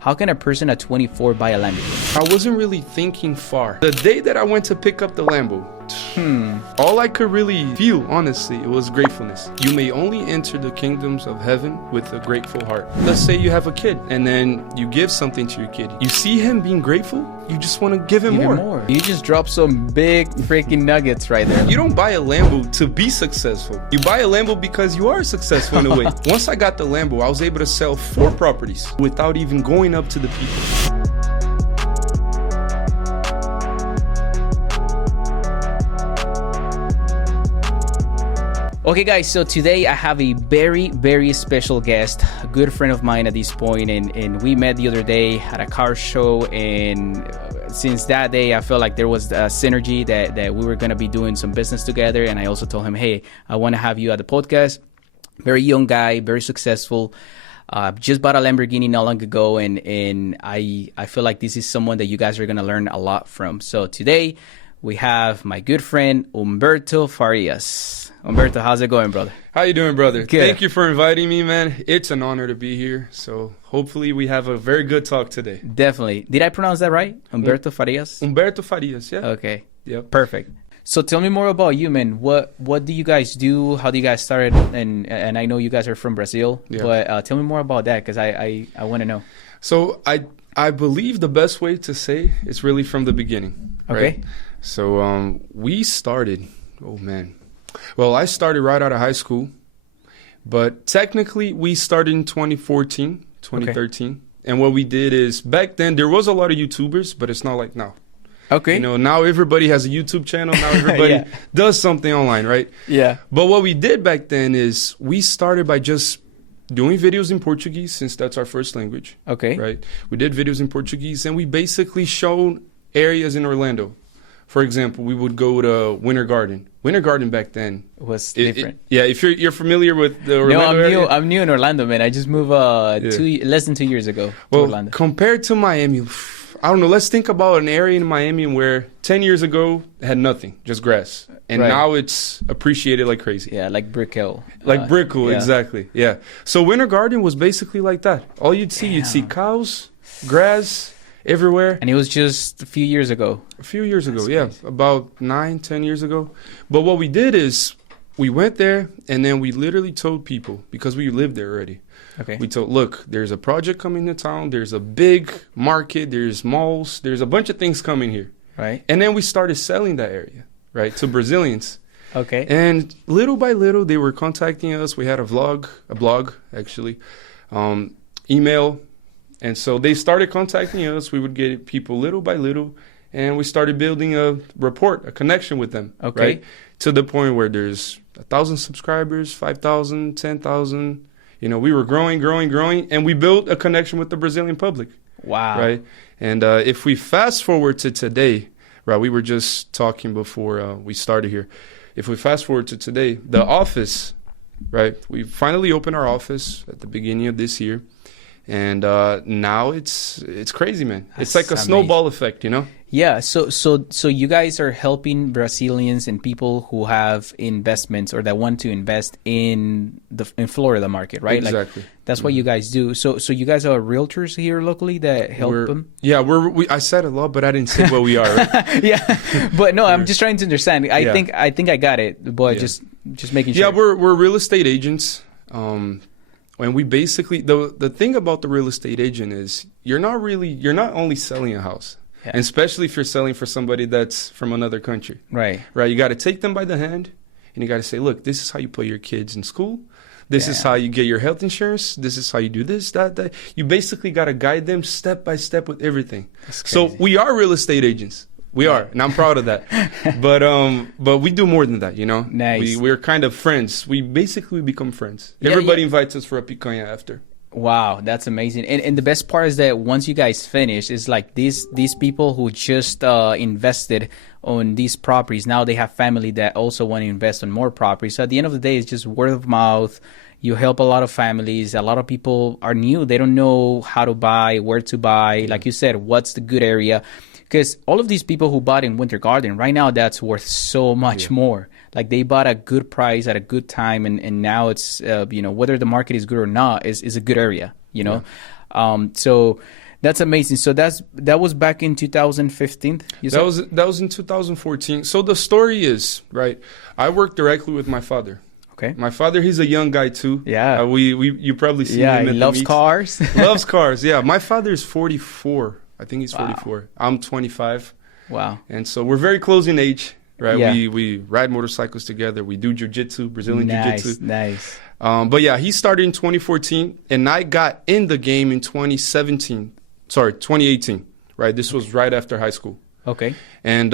How can a person at 24 buy a Lamborghini? I wasn't really thinking far. The day that I went to pick up the Lambo, all I could really feel, honestly, it was gratefulness. You may only enter the kingdoms of heaven with a grateful heart. Let's say you have a kid and then you give something to your kid. You see him being grateful, you just want to give him more. You just dropped some big freaking nuggets right there. You don't buy a Lambo to be successful. You buy a Lambo because you are successful in a way. Once I got the Lambo, I was able to sell 4 properties without even going up to the people. Okay guys, so today I have a very special guest, a good friend of mine at this point, and we met the other day at a car show, and since that day I felt like there was a synergy that we were going to be doing some business together. And I also told him, hey, I want to have you at the podcast. Very young guy, very successful, just bought a Lamborghini not long ago, and I feel like this is someone that you guys are going to learn a lot from. So today we have my good friend Umberto Farias. Umberto, how's it going, brother? How you doing, brother? Good. Thank you for inviting me, man. It's an honor to be here. So hopefully we have a very good talk today. Definitely. Did I pronounce that right? Umberto Farias? Umberto Farias, yeah. Okay. Yep. Perfect. So tell me more about you, man. What do you guys do? How do you guys start? And I know you guys are from Brazil, yeah. But tell me more about that, because I want to know. So I believe the best way to say is really from the beginning. Right? Okay. So we started, oh man. Well, I started right out of high school, but technically we started in 2014, 2013. Okay. And what we did is, back then there was a lot of YouTubers, but it's not like now. Okay. You know, now everybody has a YouTube channel. Now everybody yeah. does something online, right? Yeah. But what we did back then is we started by just doing videos in Portuguese, since that's our first language. Okay. Right. We did videos in Portuguese, and we basically showed areas in Orlando. For example, we would go to Winter Garden. Winter Garden back then was different. Yeah, if you're familiar with the Orlando area. I'm new in Orlando, man. I just moved less than 2 years ago to Orlando. Compared to Miami, I don't know. Let's think about an area in Miami where 10 years ago had nothing, just grass, and now it's appreciated like crazy. Yeah, like Brickell. Like Brickell, yeah. Exactly. Yeah. So Winter Garden was basically like that. All you'd see cows, grass everywhere. And it was just a few years ago. A few years ago, That's yeah. crazy. About 9-10 years ago. But what we did is we went there, and then we literally told people, because we lived there already. Okay. We told, look, there's a project coming to town. There's a big market. There's malls. There's a bunch of things coming here. Right. And then we started selling that area, right, to Brazilians. Okay. And little by little, they were contacting us. We had a blog, actually, email. And so they started contacting us. We would get people little by little, and we started building a rapport, a connection with them. Okay. Right? To the point where there's 1,000 subscribers, 5,000, 10,000. You know, we were growing, and we built a connection with the Brazilian public. Wow. Right? And if we fast forward to today, right, we were just talking before we started here. If we fast forward to today, the office, right, we finally opened our office at the beginning of this year. And now it's crazy, man. It's like a snowball effect, you know? Yeah. So you guys are helping Brazilians and people who have investments or that want to invest in Florida market, right? Exactly. Like, that's what you guys do. So you guys are realtors here locally that help them? Yeah, I said a lot, but I didn't say what we are. Right? Yeah. But no, I'm just trying to understand. I think I got it, but just making sure. Yeah, we're real estate agents. And we basically, the thing about the real estate agent is you're not only selling a house, and especially if you're selling for somebody that's from another country. Right. Right. You got to take them by the hand, and you got to say, look, this is how you put your kids in school. This is how you get your health insurance. This is how you do this, that. You basically got to guide them step by step with everything. So we are real estate agents. We are, and I'm proud of that. But we do more than that, you know. Nice. We're kind of friends. We basically become friends. Everybody invites us for a picanha after. Wow, that's amazing. And the best part is that once you guys finish, it's like these people who just invested on these properties, now they have family that also want to invest on more properties. So at the end of the day, it's just word of mouth. You help a lot of families. A lot of people are new. They don't know how to buy, where to buy. Like you said, what's the good area? Because all of these people who bought in Winter Garden, right now that's worth so much more. Like they bought a good price at a good time, and now it's, whether the market is good or not, is a good area, you know? So That's amazing. So that was back in 2015. You said? That was in 2014. So the story is, right, I work directly with my father. Okay. My father, he's a young guy too. Yeah. You probably see him at he the loves meets. cars. Loves cars. Yeah. My father's 44. I think he's 44. I'm 25. Wow. And so we're very close in age, right? Yeah. We ride motorcycles together. We do jiu-jitsu, Brazilian jiu-jitsu. Nice. But yeah, he started in 2014 and I got in the game in 2018, right? This was right after high school. Okay. And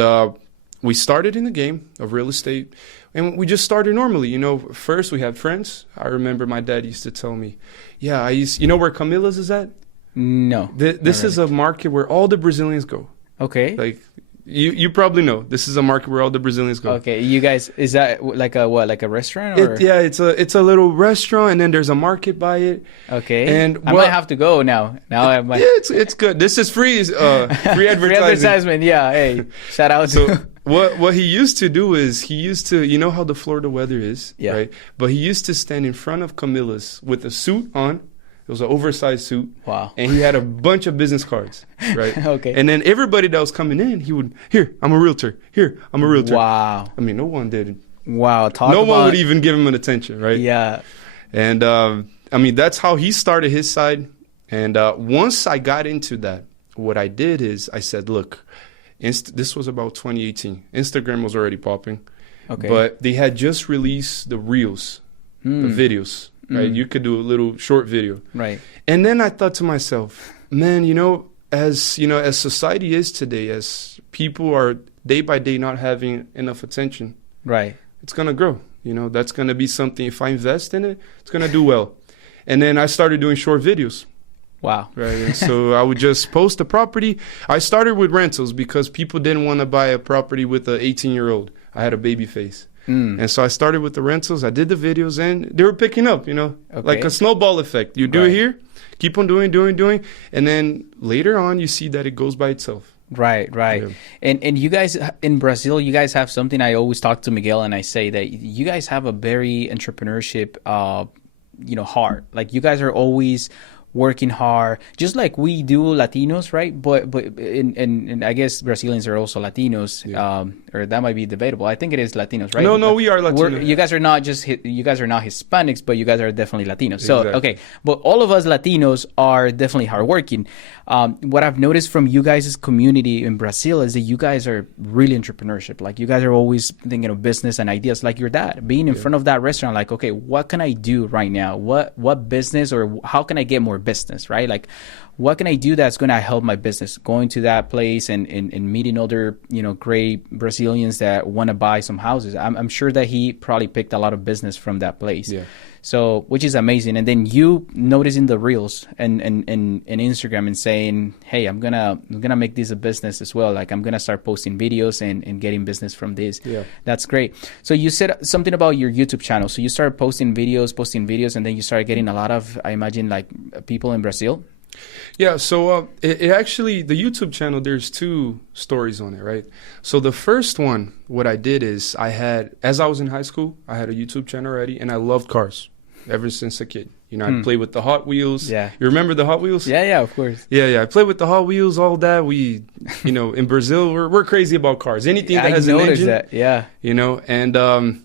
we started in the game of real estate and we just started normally. You know, first we had friends. I remember my dad used to tell me, yeah, you know where Camila's is at? No. This is a market where all the Brazilians go. Okay. Like you probably know this is a market where all the Brazilians go. Okay. You guys, is that like a restaurant? Or? It's a little restaurant and then there's a market by it. Okay. And I might have to go now. I might. Yeah, it's good. This is free advertising. Free advertisement. Yeah. Hey, shout out to. What he used to do is you know how the Florida weather is, yeah. right? But he used to stand in front of Camila's with a suit on. It was an oversized suit. Wow. And he had a bunch of business cards, right? Okay. And then everybody that was coming in, he would, here, I'm a realtor. Here, I'm a realtor. Wow. I mean, no one did. Wow. No one would even give him an attention, right? Yeah. And I mean, that's how he started his side. And once I got into that, what I did is I said, look, this was about 2018. Instagram was already popping. Okay. But they had just released the reels, the videos. Right, you could do a little short video. Right. And then I thought to myself, man, as society is today, as people are day by day not having enough attention, right, it's gonna grow. That's gonna be something. If I invest in it, it's gonna do well. And then I started doing short videos. Wow. Right. And so I would just post a property. I started with rentals because people didn't want to buy a property with an 18-year-old. I had a baby face. And so I started with the rentals. I did the videos and they were picking up, like a snowball effect. You do it here, keep on doing. And then later on, you see that it goes by itself. Right. Yeah. And you guys in Brazil, you guys have something I always talk to Miguel and I say that you guys have a very entrepreneurship, heart. Like you guys are always working hard, just like we do Latinos, right? But and I guess Brazilians are also Latinos, or that might be debatable. I think it is Latinos, right? No, we are Latinos. You guys are not Hispanics, but you guys are definitely Latinos. So exactly. Okay, but all of us Latinos are definitely hardworking. What I've noticed from you guys' community in Brazil is that you guys are really entrepreneurship. Like you guys are always thinking of business and ideas. Like your dad being in front of that restaurant, like, okay, what can I do right now? What business or how can I get more business, right? Like, what can I do that's going to help my business? Going to that place and meeting other, great Brazilians that want to buy some houses. I'm sure that he probably picked a lot of business from that place. Yeah. So, which is amazing. And then you noticing the reels and Instagram and saying, hey, I'm gonna make this a business as well. Like I'm gonna start posting videos and getting business from this. Yeah. That's great. So you said something about your YouTube channel. So you started posting videos, and then you started getting a lot of, I imagine, like people in Brazil. Yeah, so it actually, the YouTube channel, there's two stories on it, right? So the first one, what I did is as I was in high school, I had a YouTube channel already, and I loved cars ever since a kid. I played with the Hot Wheels. Yeah. You remember the Hot Wheels? Yeah, of course. Yeah, I played with the Hot Wheels, all that. We, in Brazil, we're crazy about cars. Anything that has an engine. That. Yeah. And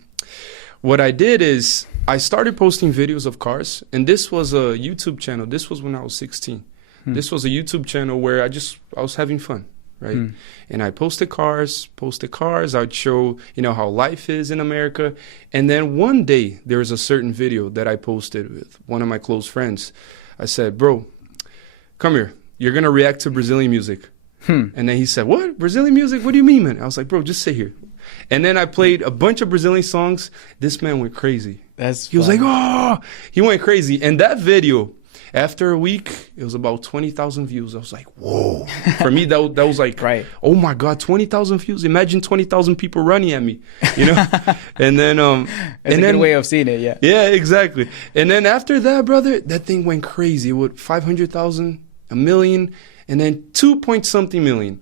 what I did is I started posting videos of cars, and this was a YouTube channel. This was when I was 16. This was a YouTube channel where I was having fun, right? And I posted cars. I'd show, how life is in America. And then one day there was a certain video that I posted with one of my close friends. I said, bro, come here. You're going to react to Brazilian music. And then he said, what? Brazilian music? What do you mean, man? I was like, bro, just sit here. And then I played a bunch of Brazilian songs. This man went crazy. He was like, oh, he went crazy. And that video, after a week, it was about 20,000 views. I was like, whoa. For me, that was like, right. Oh my God, 20,000 views. Imagine 20,000 people running at me, And then, it's a good way of seeing it, yeah. Yeah, exactly. And then after that, brother, that thing went crazy. It would 500,000, 1 million, and then 2-point-something million.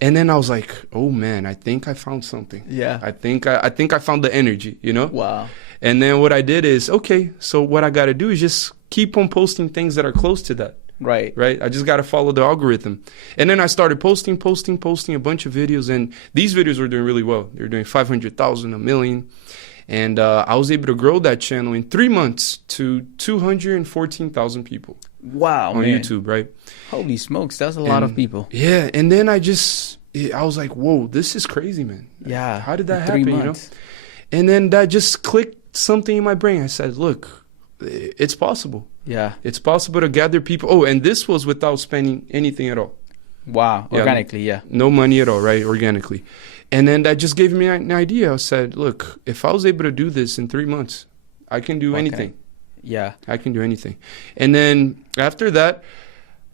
And then I was like, oh man, I think I found something. Yeah. I think I found the energy, Wow. And then what I did is, okay, so what I got to do is just keep on posting things that are close to that. Right. Right? I just got to follow the algorithm. And then I started posting a bunch of videos. And these videos were doing really well. They were doing 500,000, a million. And I was able to grow that channel in 3 months to 214,000 people. Wow, on man. YouTube, right? Holy smokes, that's a lot of people. Yeah, and then I was like, whoa, this is crazy, man. Yeah. How did that in happen, 3 months. And then that just clicked something in my brain. I said, look, it's possible. Yeah. It's possible to gather people. Oh, and this was without spending anything at all. Wow, organically, yeah. No money at all, right? Organically. And then that just gave me an idea. I said, look, if I was able to do this in 3 months, I can do anything. Yeah. I can do anything. And then after that,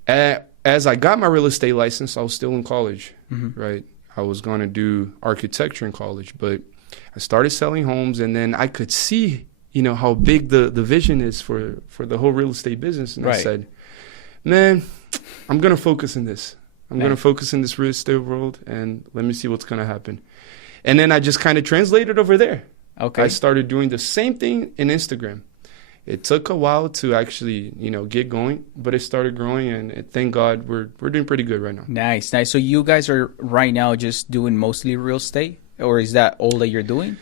as I got my real estate license, I was still in college, right? I was going to do architecture in college, but I started selling homes, and then I could see, how big the vision is for the whole real estate business. And I said, man, I'm going to focus on this. I'm going to focus in this real estate world, and let me see what's going to happen. And then I just kind of translated over there. Okay. I started doing the same thing in Instagram. It took a while to actually, get going, but it started growing, and thank God we're doing pretty good right now. Nice. So you guys are right now just doing mostly real estate, or is that all that you're doing?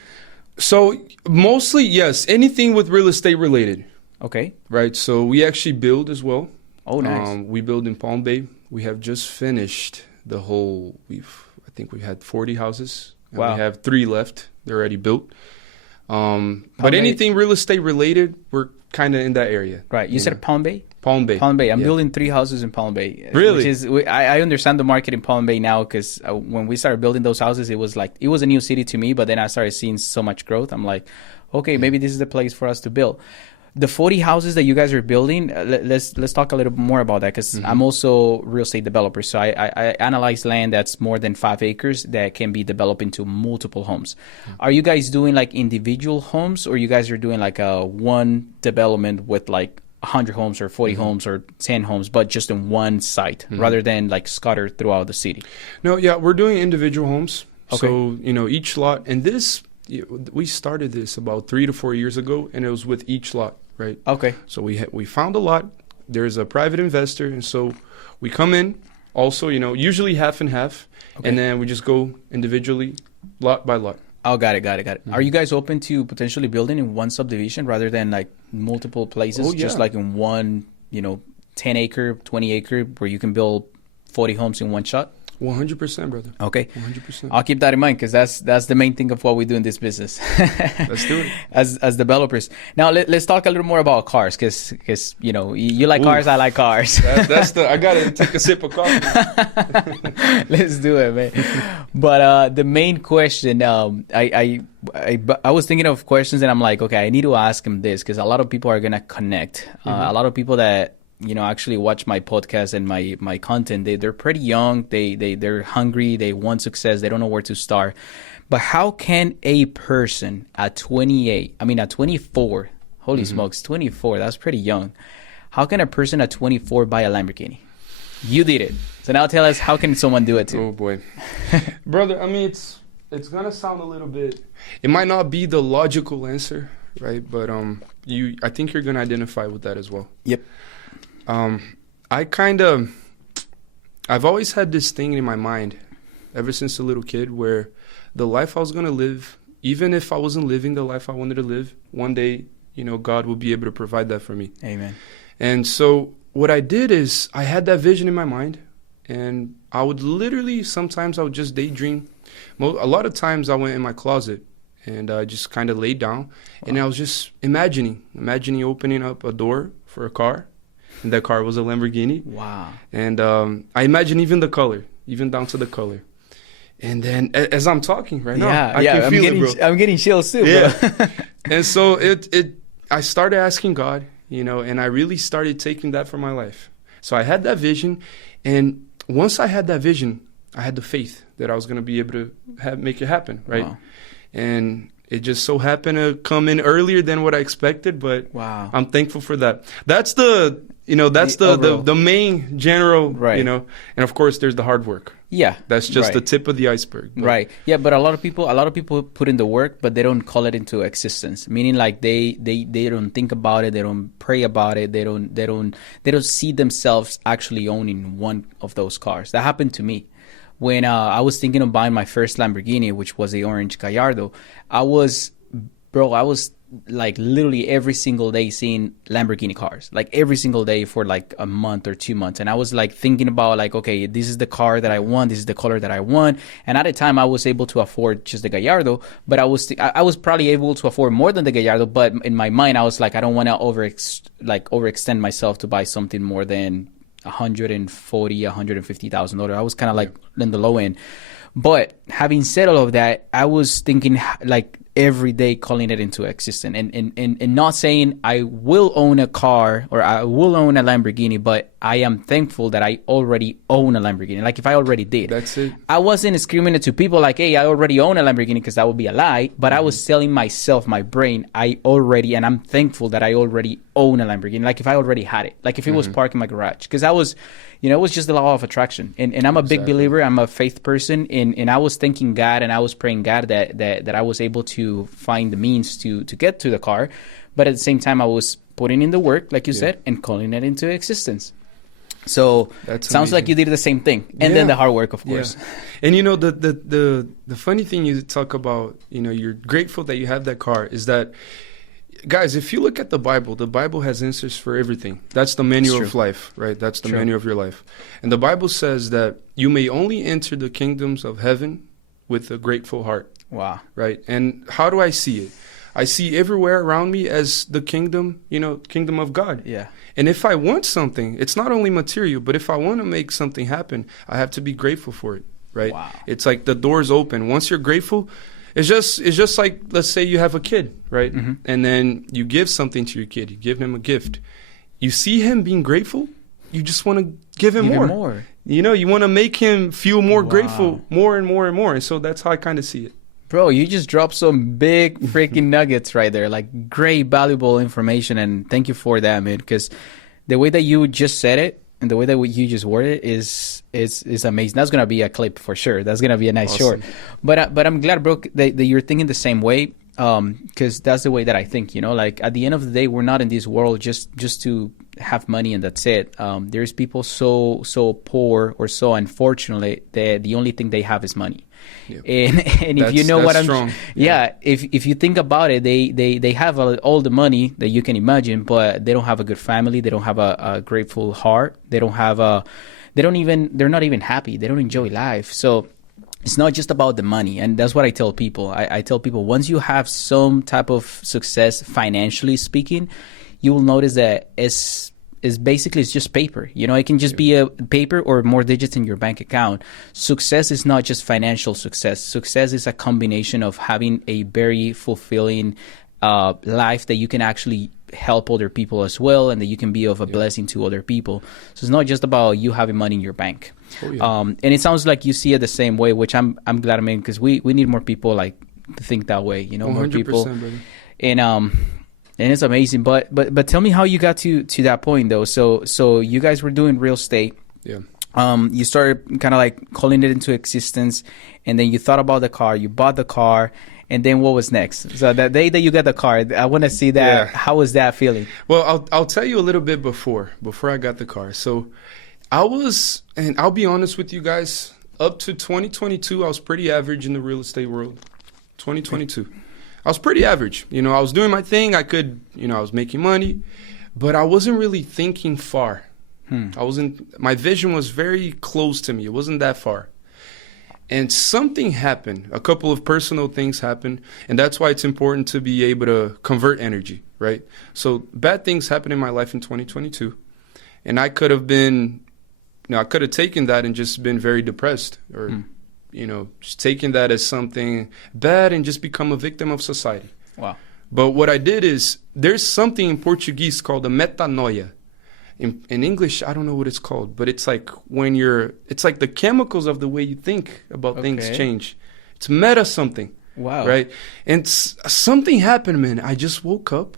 So mostly, yes, anything with real estate related. Okay. Right. So we actually build as well. Oh, nice. We build in Palm Bay. We have just finished the whole. I think we've had 40 houses. And wow. We have 3 left. They're already built. But anything real estate related, we're kind of in that area. Right. You said Palm Bay? Palm Bay. Palm Bay. I'm building 3 houses in Palm Bay. Really? I understand the market in Palm Bay now, because when we started building those houses, it was a new city to me, but then I started seeing so much growth. I'm like, okay, maybe this is the place for us to build. The 40 houses that you guys are building, let's talk a little bit more about that, because I'm also real estate developer. So I analyze land that's more than 5 acres that can be developed into multiple homes. Are you guys doing like individual homes, or you guys are doing like a one development with like 100 homes or 40 homes or 10 homes, but just in one site rather than like scattered throughout the city? No, yeah, we're doing individual homes. Okay. So, each lot, and we started this about 3 to 4 years ago, and it was with each lot, right? Okay. So we found a lot. There's a private investor, and so we come in also, usually half and half, and then we just go individually, lot by lot. Oh, got it. Are you guys open to potentially building in one subdivision rather than like multiple places? Oh, yeah. Just like in one, 10 acre, 20 acre, where you can build 40 homes in one shot? 100%, brother. Okay. 100%. I'll keep that in mind, because that's the main thing of what we do in this business. Let's do it. As developers. Now let's talk a little more about cars, because you like cars, I like cars. I gotta take a sip of coffee. Let's do it, man. But the main question, I was thinking of questions, and I'm like, okay, I need to ask him this, because a lot of people are gonna connect. A lot of people that actually watch my podcast and my content, they're pretty young, they're hungry, they want success, they don't know where to start. But how can a person at 24, holy smokes, 24, that's pretty young. How can a person at 24 buy a Lamborghini? You did it. So now tell us, how can someone do it too? Oh boy. Brother, it's gonna sound a little bit, it might not be the logical answer, right? But I think you're gonna identify with that as well. Yep. I've always had this thing in my mind ever since a little kid, where the life I was going to live, even if I wasn't living the life I wanted to live, one day, God will be able to provide that for me. Amen. And so what I did is I had that vision in my mind, and I would sometimes I would just daydream. A lot of times I went in my closet and I just kind of laid down, and I was just imagining opening up a door for a car. And that car was a Lamborghini. Wow. And I imagine even the color, even down to the color. And then as I'm talking right now, I can feel it, bro. I'm getting chills too, bro. Yeah. And so I started asking God, and I really started taking that for my life. So I had that vision. And once I had that vision, I had the faith that I was going to be able to make it happen, right? Wow. And it just so happened to come in earlier than what I expected, but wow. I'm thankful for that. That's the main general, right. And of course there's the hard work. Yeah. That's just right. the tip of the iceberg. But Right. Yeah, but a lot of people put in the work, but they don't call it into existence. Meaning, like they don't think about it, they don't pray about it, they don't see themselves actually owning one of those cars. That happened to me when I was thinking of buying my first Lamborghini, which was the orange Gallardo. I was like literally every single day seeing Lamborghini cars, like every single day for like a month or 2 months. And I was like thinking about like, okay, this is the car that I want. This is the color that I want. And at the time I was able to afford just the Gallardo, but I was probably able to afford more than the Gallardo. But in my mind, I was like, I don't want to overextend myself to buy something more than $150,000. I was kind of like in the low end. But having said all of that, I was thinking like every day calling it into existence and not saying I will own a car or I will own a Lamborghini, but I am thankful that I already own a Lamborghini. Like if I already did. That's it. I wasn't screaming it to people like, hey, I already own a Lamborghini, because that would be a lie. But I was telling myself, my brain, and I'm thankful that I already own a Lamborghini. Like if I already had it, like if it was parked in my garage, because I was, it was just the law of attraction. And I'm a big believer. I'm a faith person. And I was thanking God and I was praying God that I was able to find the means to get to the car. But at the same time, I was putting in the work, like you said, and calling it into existence. So That's sounds amazing. like you did the same thing. And then the hard work, of course. And the funny thing you talk about, you're grateful that you have that car, is that, guys, if you look at the Bible has answers for everything. That's the manual of life, right? That's the manual of your life. And the Bible says that you may only enter the kingdoms of heaven with a grateful heart. Wow. Right? And how do I see it? I see everywhere around me as the kingdom, kingdom of God. Yeah. And if I want something, it's not only material, but if I want to make something happen, I have to be grateful for it, right? Wow. It's like the door's open. Once you're grateful, it's just like, let's say you have a kid, right? Mm-hmm. And then you give something to your kid. You give him a gift. You see him being grateful, you just want to give him more. You want to make him feel more grateful, more and more and more. And so that's how I kind of see it. Bro, you just dropped some big freaking nuggets right there. Like great, valuable information. And thank you for that, man. Because the way that you just said it and the way that you just worded it is amazing. That's going to be a clip for sure. That's going to be a nice short. But I'm glad, bro, that you're thinking the same way. Because that's the way that I think, like at the end of the day, we're not in this world just to have money and that's it. There's people so poor or so unfortunate that the only thing they have is money. Yep. And if you know what I'm strong. If you think about it, they have all the money that you can imagine, but they don't have a good family. They don't have a grateful heart. They're not even happy. They don't enjoy life. So it's not just about the money. And that's what I tell people. I tell people, once you have some type of success, financially speaking, you will notice that it's just paper. It can just be a paper or more digits in your bank account. Success is not just financial success. Success is a combination of having a very fulfilling life that you can actually help other people as well, and that you can be of a blessing to other people. So it's not just about you having money in your bank. And it sounds like you see it the same way, which I'm glad, because we need more people like to think that way. More people. Brother. And it's amazing. But tell me how you got to that point though. So you guys were doing real estate. Yeah. You started kind of like calling it into existence, and then you thought about the car. You bought the car. And then what was next? So that day that you got the car, I want to see that. Yeah. How was that feeling? Well, I'll tell you a little bit before I got the car. So and I'll be honest with you guys, up to 2022, I was pretty average in the real estate world. 2022. I was pretty average. I was doing my thing. I was making money, but I wasn't really thinking far. My vision was very close to me. It wasn't that far. And something happened. A couple of personal things happened. And that's why it's important to be able to convert energy, right? So bad things happened in my life in 2022. And I could have been, I could have taken that and just been very depressed or, just taken that as something bad and just become a victim of society. Wow. But what I did is, there's something in Portuguese called a metanoia. In English, I don't know what it's called, but it's like it's like the chemicals of the way you think about things change. It's meta something. Wow. Right? And something happened, man. I just woke up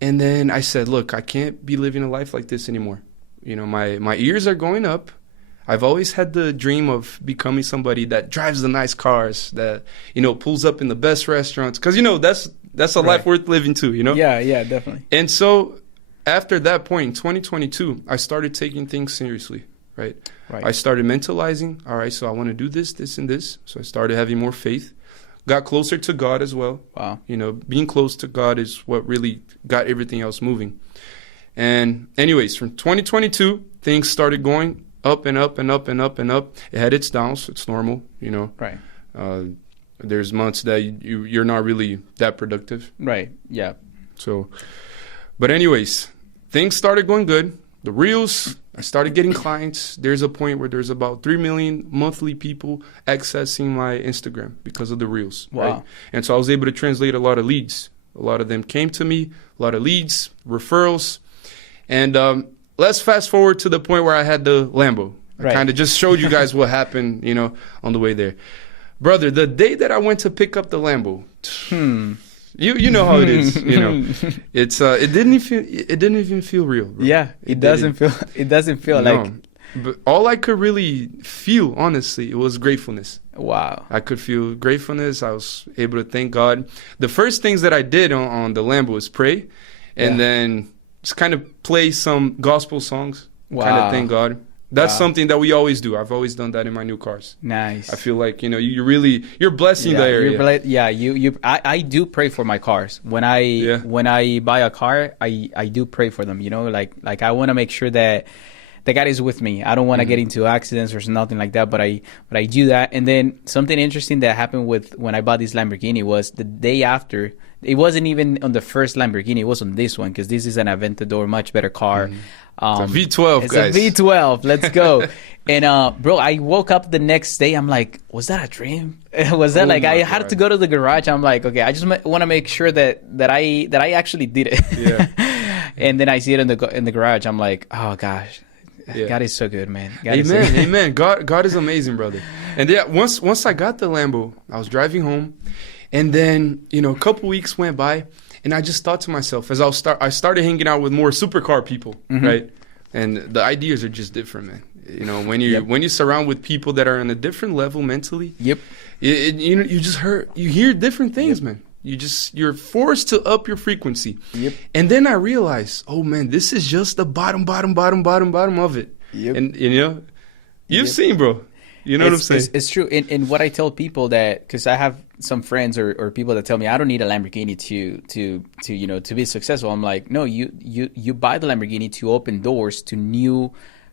and then I said, look, I can't be living a life like this anymore. My ears are going up. I've always had the dream of becoming somebody that drives the nice cars, that, pulls up in the best restaurants. Because, that's a life worth living too, Yeah, definitely. And so after that point in 2022, I started taking things seriously, right? I started mentalizing, all right, so I want to do this, this, and this. So I started having more faith. Got closer to God as well. Wow. Being close to God is what really got everything else moving. And anyways, from 2022, things started going up and up and up and up and up. It had its downs. It's normal, Right. There's months that you're not really that productive. Right. Yeah. So, but anyways, things started going good. The Reels, I started getting clients. There's a point where there's about 3 million monthly people accessing my Instagram because of the Reels. Wow. Right? And so I was able to translate a lot of leads. A lot of them came to me, a lot of leads, referrals. And let's fast forward to the point where I had the Lambo. I kind of just showed you guys what happened, on the way there. Brother, the day that I went to pick up the Lambo, you know how it is, It's it didn't even feel real, bro. Yeah, it doesn't feel like. But all I could really feel, honestly, it was gratefulness. Wow. I could feel gratefulness. I was able to thank God. The first things that I did on the Lambo was pray, and then just kind of play some gospel songs. Wow. Kind of thank God. That's something that we always do. I've always done that in my new cars. Nice. I feel like, you're blessing the area. I do pray for my cars. When I buy a car, I do pray for them, like I want to make sure that the God is with me. I don't want to get into accidents or nothing like that, but I do that. And then something interesting that happened when I bought this Lamborghini was the day after. It wasn't even on the first Lamborghini. It was on this one because this is an Aventador, much better car. It's a V12, guys. It's a V12. Let's go. And, bro, I woke up the next day. I'm like, was that a dream? Was that I had to go to the garage. I'm like, okay, I just want to make sure that I actually did it. Yeah. And then I see it in the garage. I'm like, oh, gosh. Yeah. God is so good, man. Amen. God is amazing, brother. And once I got the Lambo, I was driving home. And then, a couple weeks went by, and I just thought to myself, as I started hanging out with more supercar people, right? And the ideas are just different, man. When you surround with people that are on a different level mentally, you hear different things, man. You're forced to up your frequency. Yep. And then I realized, oh man, this is just the bottom of it. Yep. And you've seen, bro. You know what I'm saying? It's true. And what I tell people that, because I have some friends or people that tell me I don't need a Lamborghini to be successful. I'm like, no, you buy the Lamborghini to open doors to new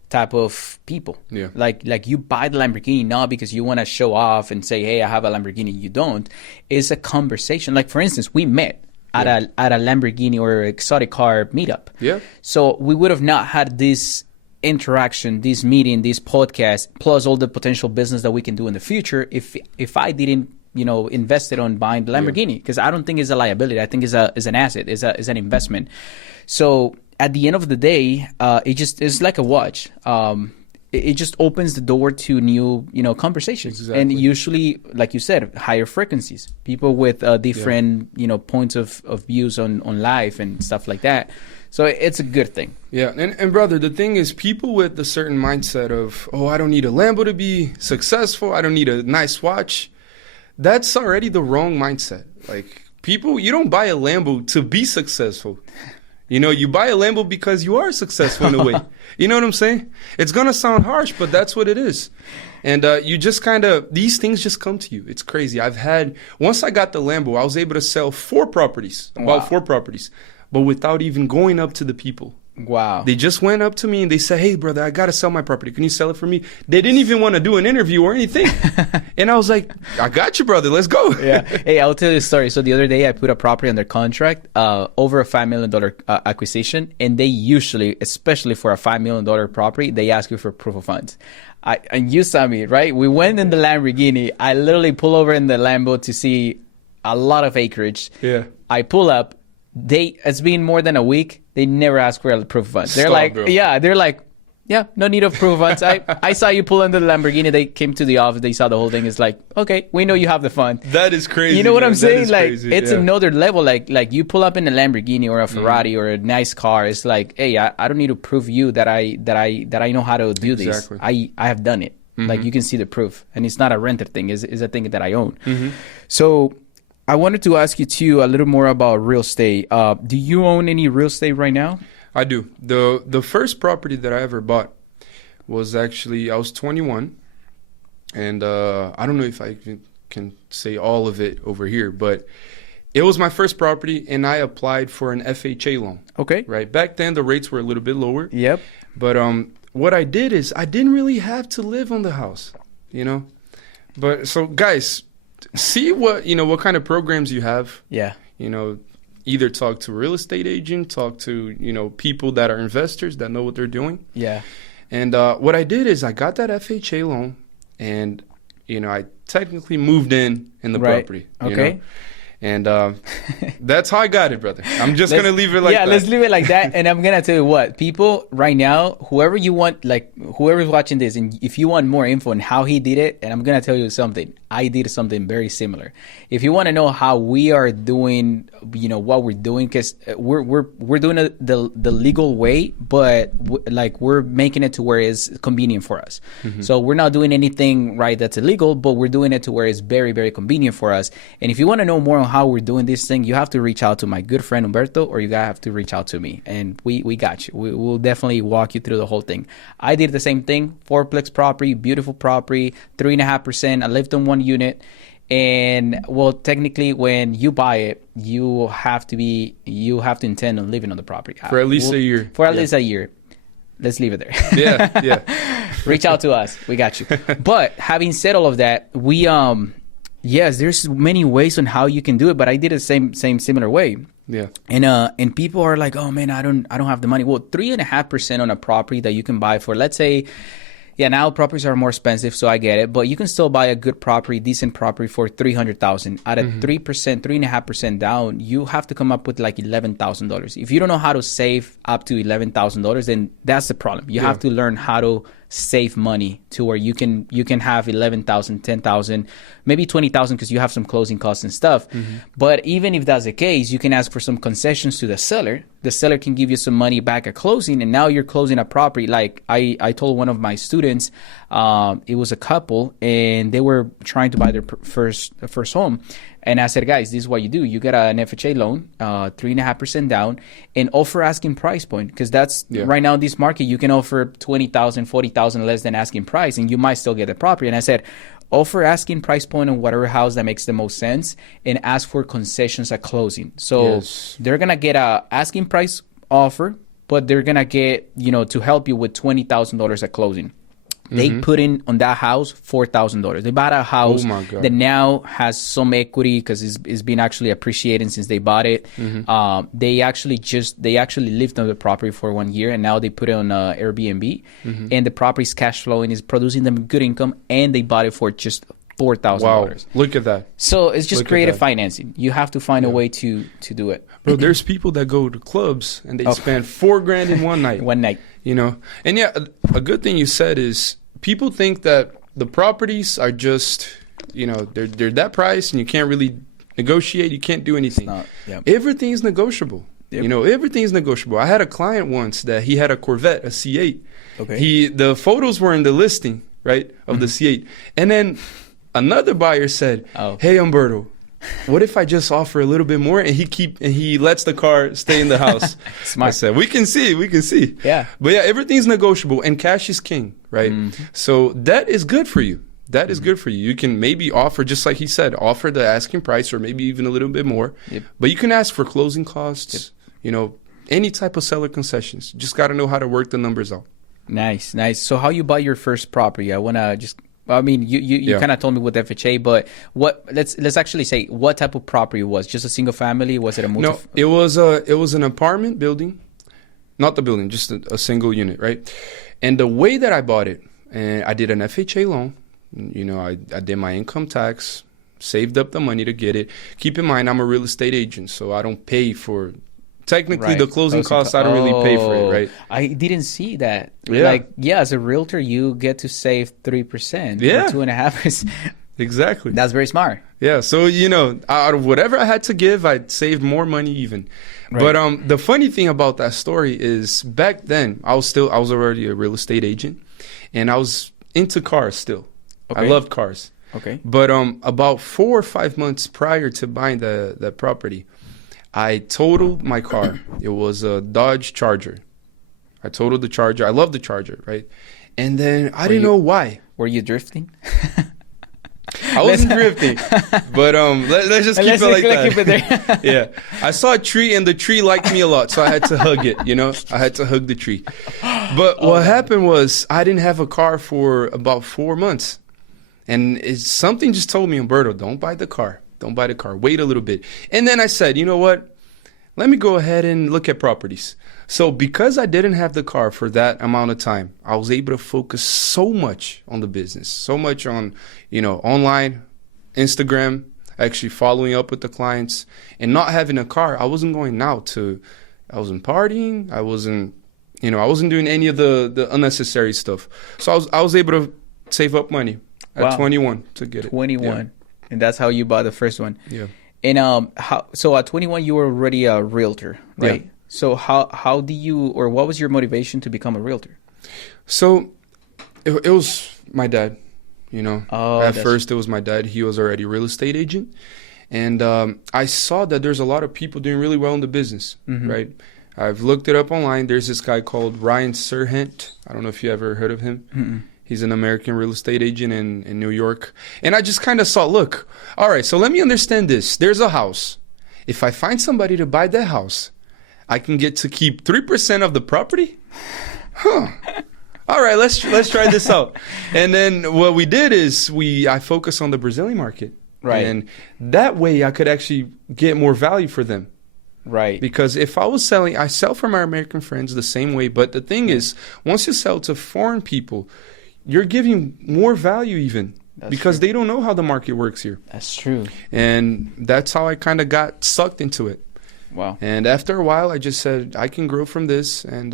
type of people. Yeah. Like you buy the Lamborghini not because you want to show off and say, hey, I have a Lamborghini. You don't. It's a conversation. Like, for instance, we met at a Lamborghini or exotic car meetup. Yeah. So we would have not had this interaction, this meeting, this podcast, plus all the potential business that we can do in the future if I didn't invested on buying the Lamborghini, because I don't think it's a liability. I think it's an asset. It's an investment. So at the end of the day, it's like a watch. It just opens the door to new conversations. Exactly. And usually, like you said, higher frequencies. People with different points of views on life and stuff like that. So it's a good thing. Yeah, and brother, the thing is, people with a certain mindset of, oh, I don't need a Lambo to be successful. I don't need a nice watch. That's already the wrong mindset. Like, people, you don't buy a Lambo to be successful. You buy a Lambo because you are successful in a way. You know what I'm saying? It's going to sound harsh, but that's what it is. And you just these things just come to you. It's crazy. Once I got the Lambo, I was able to sell 4 properties, about 4 properties, but without even going up to the people. Wow. They just went up to me and they said, hey, brother, I got to sell my property. Can you sell it for me? They didn't even want to do an interview or anything. And I was like, I got you, brother. Let's go. Yeah. Hey, I'll tell you a story. So the other day I put a property under contract, over a $5 million acquisition. And they usually, especially for a $5 million property, they ask you for proof of funds. And you saw me, right? We went in the Lamborghini. I literally pull over in the Lambo to see a lot of acreage. Yeah. I pull up. It's been more than a week. They never ask for a proof of funds. They're like, bro. yeah, they're like, Yeah, no need of proof. Once I saw you pull into the Lamborghini, they came to the office, they saw the whole thing. It's like, okay, we know you have the fund. That is crazy. You know what I'm saying? Like, crazy. it's another level. Like you pull up in a Lamborghini or a Ferrari or a nice car. It's like, hey, I don't need to prove you that I know how to do this. I have done it. Like, you can see the proof, and it's not a rented thing. It's a thing that I own. So I wanted to ask you too a little more about real estate. Do you own any real estate right now? I do. The first property that I ever bought was actually, I was 21, and I don't know if I can say all of it over here, but it was my first property, and I applied for an FHA loan. Okay. Right. Back then, the rates were a little bit lower. Yep. But what I did is I didn't really have to live on the house, you know. But so, guys, see what kind of programs you have. Yeah. You know, either talk to a real estate agent, talk to, people that are investors that know what they're doing. Yeah. And what I did is I got that FHA loan, and, I technically moved in the property. Okay. And that's how I got it, brother. I'm just going to leave it like that. Yeah, let's leave it like that. And I'm going to tell you what, people right now, whoever you want, like whoever's watching this, and if you want more info on how he did it, and I'm going to tell you something, I did something very similar. If you want to know how we are doing, what we're doing, because we're doing it the legal way, but we're making it to where it's convenient for us. So we're not doing anything right that's illegal, but we're doing it to where it's very, very convenient for us. And if you want to know more on how we're doing this thing, you have to reach out to my good friend Umberto, or you gotta have to reach out to me, and we got you. We'll definitely walk you through the whole thing. I did the same thing. Fourplex property, beautiful property, 3.5%. I lived on one unit. And well, technically, when you buy it, you have to intend on living on the property for at least a year. For at least a year. Let's leave it there. Yeah. Reach out to us. We got you. But having said all of that, yes, there's many ways on how you can do it, but I did the same similar way. Yeah. And people are like, oh man, I don't have the money. Well, 3.5% on a property that you can buy for, let's say, yeah, now properties are more expensive, so I get it. But you can still buy a good property, decent property for $300,000 at a 3.5% down. You have to come up with like $11,000. If you don't know how to save up to $11,000, then that's the problem. You have to learn how to save money to where you can have 11,000, 10,000, maybe 20,000 because you have some closing costs and stuff. But even if that's the case, you can ask for some concessions to the seller. The seller can give you some money back at closing, and now you're closing a property. Like I told one of my students, it was a couple, and they were trying to buy their first home. And I said, guys, this is what you do. You get an FHA loan, 3.5% down, and offer asking price point. Because that's right now in this market, you can offer 20,000, 40,000 less than asking price, and you might still get the property. And I said, offer asking price point on whatever house that makes the most sense, and ask for concessions at closing. So they're going to get a asking price offer, but they're going to get, to help you with $20,000 at closing. They put in on that house $4,000. They bought a house that now has some equity because it's been actually appreciating since they bought it. They actually lived on the property for 1 year, and now they put it on Airbnb. And the property's cash flowing, is producing them good income, and they bought it for just $4,000. Wow, look at that. So it's just creative financing. You have to find a way to do it. Bro, there's people that go to clubs and they spend $4,000 in one night. One night. And yeah, a good thing you said is people think that the properties are just, they're that price and you can't really negotiate. You can't do anything. Everything's negotiable. Everything's negotiable. I had a client once that he had a Corvette, a C8. Okay. The photos were in the listing, right, of the C8. And then another buyer said, hey, Umberto, what if I just offer a little bit more and he lets the car stay in the house? Smart. I said, we can see. Yeah. But yeah, everything's negotiable, and cash is king, right? So that is good for you. That is good for you. You can maybe offer, just like he said, offer the asking price or maybe even a little bit more. But you can ask for closing costs, any type of seller concessions. Just got to know how to work the numbers out. Nice. So how you buy your first property? I want to just... I mean, you kind of told me with FHA, but let's actually say what type of property it was. Just a single family? Was it a multi? No, it was an apartment building, not the building, just a single unit, right? And the way that I bought it, and I did an FHA loan. I did my income tax, saved up the money to get it. Keep in mind, I'm a real estate agent, so I don't pay for Technically, Right. the closing costs, I don't really pay for it, right? I didn't see that. Yeah. Like, yeah, as a realtor, you get to save 3%. Yeah. Or 2.5%. Exactly. That's very smart. Yeah. So, you know, out of whatever I had to give, I saved more money even. Right. But the funny thing about that story is back then, I was already a real estate agent, and I was into cars still. I Okay. loved cars. Okay. But about 4 or 5 months prior to buying that property, I totaled my car. It was a Dodge Charger. I totaled the Charger. I love the Charger, right? And then I didn't know why. Were you drifting? I wasn't drifting, but let's just keep it like that. Keep it there. Yeah, I saw a tree and the tree liked me a lot, so I had to hug it. You know, I had to hug the tree. But what happened was I didn't have a car for about 4 months, and something just told me, Umberto, don't buy the car. Don't buy the car. Wait a little bit. And then I said, you know what? Let me go ahead and look at properties. So because I didn't have the car for that amount of time, I was able to focus so much on the business, so much on, you know, online, Instagram, actually following up with the clients, and not having a car. I wasn't going out I wasn't partying. I wasn't doing any of the unnecessary stuff. So I was able to save up money at 21 to get it. 21. Yeah. And that's how you bought the first one. Yeah. And so at 21 you were already a realtor, right? Yeah. So how do you, or what was your motivation to become a realtor? So it was my dad, you know. Oh, at first it was my dad. He was already a real estate agent. And I saw that there's a lot of people doing really well in the business, right? I've looked it up online. There's this guy called Ryan Serhant. I don't know if you ever heard of him. Mm-mm. He's an American real estate agent in New York. And I just kind of saw, look, all right, so let me understand this. There's a house. If I find somebody to buy that house, I can get to keep 3% of the property? Huh. All right, let's try this out. And then what we did is I focused on the Brazilian market. Right. And that way I could actually get more value for them. Right. Because if I was selling, I sell for my American friends the same way. But the thing is, once you sell to foreign people, you're giving more value even. Because they don't know how the market works here. That's true. And that's how I kind of got sucked into it. Wow. And after a while, I just said, I can grow from this, and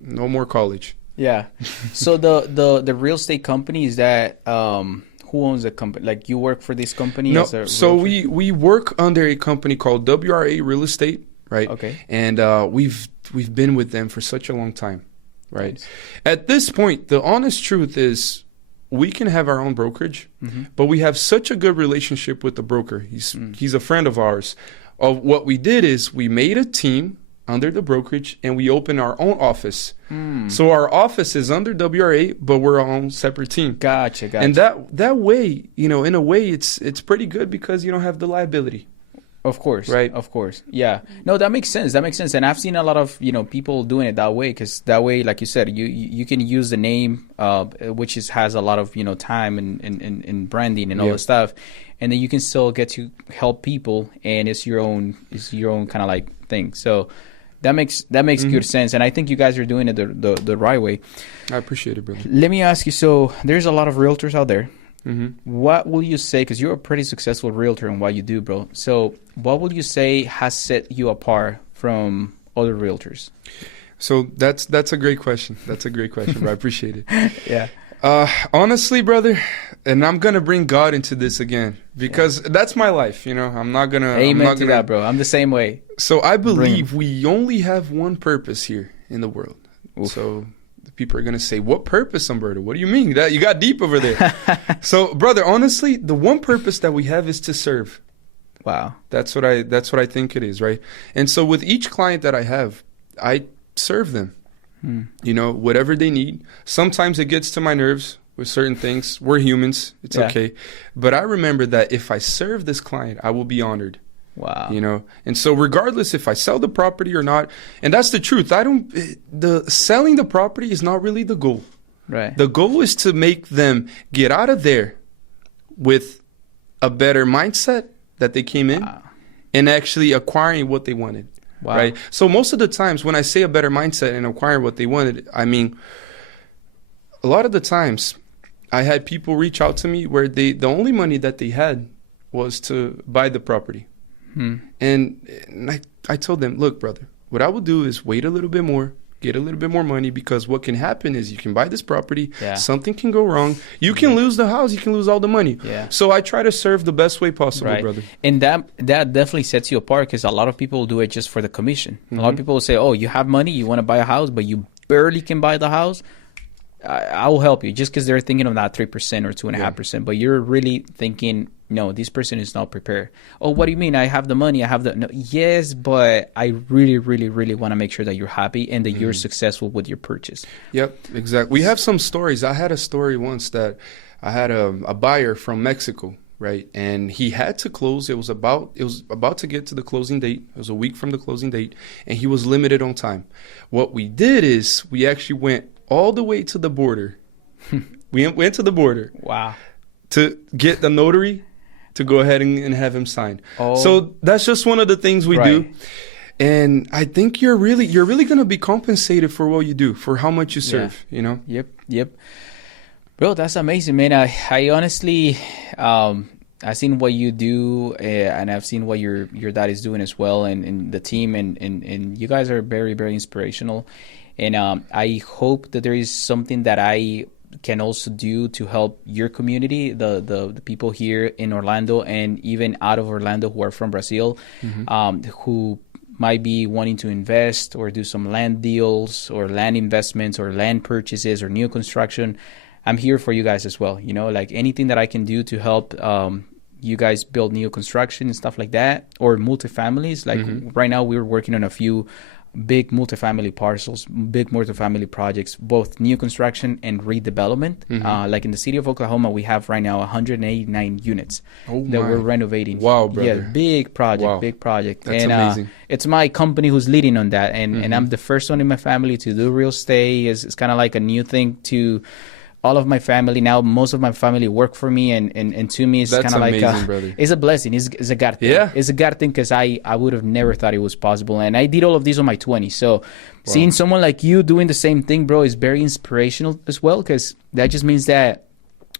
no more college. Yeah. So the real estate company, is that who owns the company? Like, you work for this company? No, as a so realtor? we work under a company called WRA Real Estate, right? Okay. And we've been with them for such a long time, right? Nice. At this point, the honest truth is we can have our own brokerage, but we have such a good relationship with the broker. He's a friend of ours. What we did is we made a team under the brokerage, and we opened our own office. So our office is under WRA, but we're our own separate team. Gotcha. And that way, you know, in a way, it's pretty good because you don't have the liability. Of course. Right. Of course. Yeah. No, that makes sense. And I've seen a lot of, people doing it that way, because that way, like you said, you can use the name, which has a lot of, time and branding and all the stuff. And then you can still get to help people, and it's your own kind of like thing. So that makes good sense. And I think you guys are doing it the right way. I appreciate it, brother. Let me ask you, so there's a lot of realtors out there. What will you say, because you're a pretty successful realtor in what you do, bro. So what would you say has set you apart from other realtors? So that's a great question. That's a great question, bro. I appreciate it. Yeah. Honestly, brother, and I'm going to bring God into this again, because that's my life, I'm not going to... Amen to that, bro. I'm the same way. So I believe we only have one purpose here in the world. Oof. So people are going to say, what purpose, Umberto? What do you mean? That you got deep over there. So, brother, honestly, the one purpose that we have is to serve. Wow. That's what I think it is, right? And so with each client that I have, I serve them. Whatever they need. Sometimes it gets to my nerves with certain things. We're humans. It's okay. But I remember that if I serve this client, I will be honored. Wow. And so regardless if I sell the property or not, and that's the truth, selling the property is not really the goal. Right. The goal is to make them get out of there with a better mindset that they came in and actually acquiring what they wanted. Wow. Right. So most of the times when I say a better mindset and acquiring what they wanted, I mean, a lot of the times I had people reach out to me where the only money that they had was to buy the property. And I told them, look, brother, what I will do is wait a little bit more, get a little bit more money, because what can happen is you can buy this property, something can go wrong, you can lose the house, you can lose all the money. So I try to serve the best way possible, brother. And that definitely sets you apart, because a lot of people do it just for the commission. A lot of people will say, oh, you have money, you want to buy a house, but you barely can buy the house. I will help you, just because they're thinking of that 3% or 2.5%, but you're really thinking, no, this person is not prepared. Oh, what do you mean? I have the money. I have the... No, yes, but I really, really, really want to make sure that you're happy and that you're successful with your purchase. Yep, exactly. We have some stories. I had a story once that I had a buyer from Mexico, right? And he had to close. It was about to get to the closing date. It was a week from the closing date, and he was limited on time. What we did is we actually went all the way to the border. We went to the border. Wow. To get the notary to go ahead and have him sign. So that's just one of the things we do. And I think you're really going to be compensated for what you do, for how much you serve, you know? Yep. Bro, that's amazing, man. I honestly, I've seen what you do, and I've seen what your dad is doing as well, and the team, and you guys are very, very inspirational. And I hope that there is something that I can also do to help your community, the people here in Orlando and even out of Orlando who are from Brazil, who might be wanting to invest or do some land deals or land investments or land purchases or new construction. I'm here for you guys as well. You know, like anything that I can do to help you guys build new construction and stuff like that, or multifamilies. Like right now we're working on a few big multifamily parcels, big multifamily projects, both new construction and redevelopment. Like in the city of Oklahoma, we have right now 189 units that we're renovating. Wow, brother. Yeah, big project, big project. That's amazing. It's my company who's leading on that. And I'm the first one in my family to do real estate. It's kind of like a new thing to all of my family now. Most of my family work for me, and to me it's kind of like it's a blessing. It's a God thing. It's a God thing, because I would have never thought it was possible, and I did all of this on my 20s. So seeing someone like you doing the same thing, bro, is very inspirational as well, because that just means that